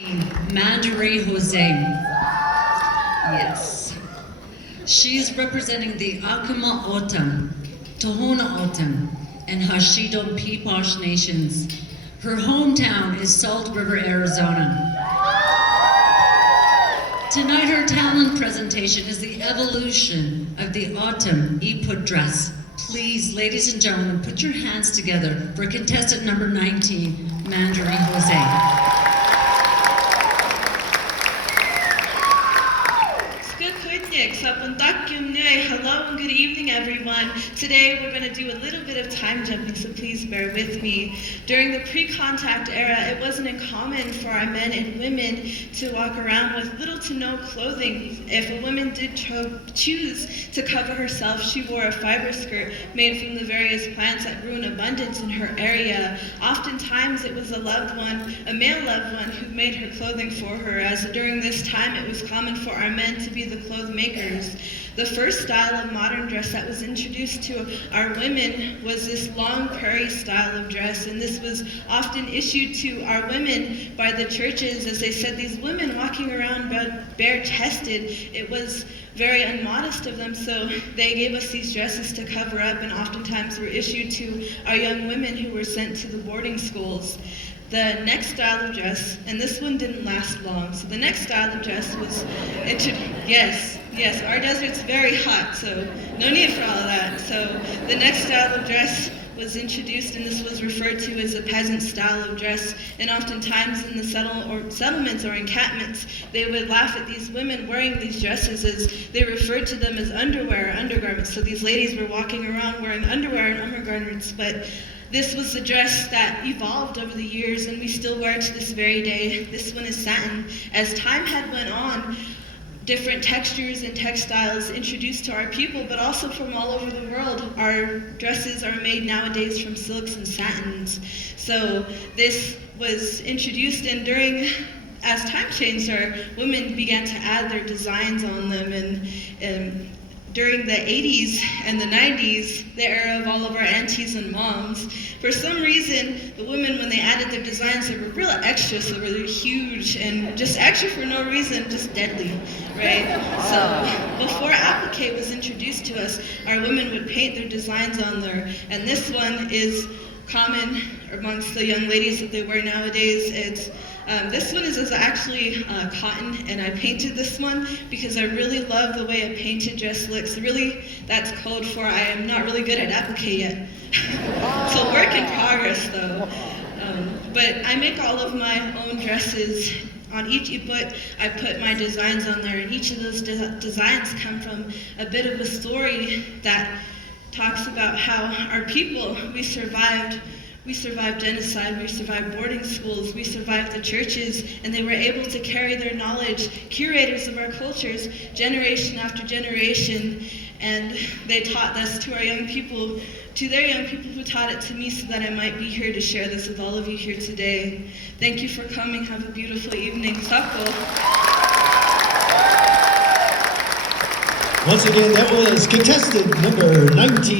Marjorie Bourdain. Yes. She is representing the Acoma O'odham, Tohono O'odham, and Hashido Peeposh nations. Her hometown is Salt River, Arizona. Tonight her talent presentation is the evolution of the autumn Iput dress. Please, ladies and gentlemen, put your hands together for contestant number 19, Marjorie Bourdain. Hello and good evening, everyone. Today we're going to do a little bit of time jumping, so please bear with me. During the pre-contact era, it wasn't uncommon for our men and women to walk around with little to no clothing. If a woman did choose to cover herself, she wore a fiber skirt made from the various plants that grew in abundance in her area. Oftentimes it was a loved one, a male loved one, who made her clothing for her, as during this time it was common for our men to be the clothes makers. The first style of modern dress that was introduced to our women was this long prairie style of dress, and this was often issued to our women by the churches. As they said, these women walking around bare-chested, it was very unmodest of them, so they gave us these dresses to cover up, and oftentimes were issued to our young women who were sent to the boarding schools. The next style of dress, and this one didn't last long, so the next style of dress was Yes, our desert's very hot, so no need for all of that. So the next style of dress was introduced, and this was referred to as a peasant style of dress. And oftentimes in the settlements or encampments, they would laugh at these women wearing these dresses, as they referred to them as underwear or undergarments. So these ladies were walking around wearing underwear and undergarments, but this was the dress that evolved over the years, and we still wear it to this very day. This one is satin. As time had went on, different textures and textiles introduced to our people, but also from all over the world. Our dresses are made nowadays from silks and satins. So this was introduced, and as time changed, our women began to add their designs on them, and during the 80s and the 90s, the era of all of our aunties and moms, for some reason, the women, when they added their designs, they were real extra, so they were huge, and just extra for no reason, just deadly, right? So before applique was introduced to us, our women would paint their designs on there, and this one is common amongst the young ladies that they wear nowadays. This one is actually cotton, and I painted this one because I really love the way a painted dress looks. Really, that's code for I am not really good at applique yet. So work in progress though. But I make all of my own dresses. On each iput, I put my designs on there, and each of those designs come from a bit of a story that talks about how our people, we survived genocide, we survived boarding schools, we survived the churches, and they were able to carry their knowledge, curators of our cultures, generation after generation, and they taught this to our young people, to their young people who taught it to me, so that I might be here to share this with all of you here today. Thank you for coming. Have a beautiful evening. Sako. Once again, that was contestant number 19.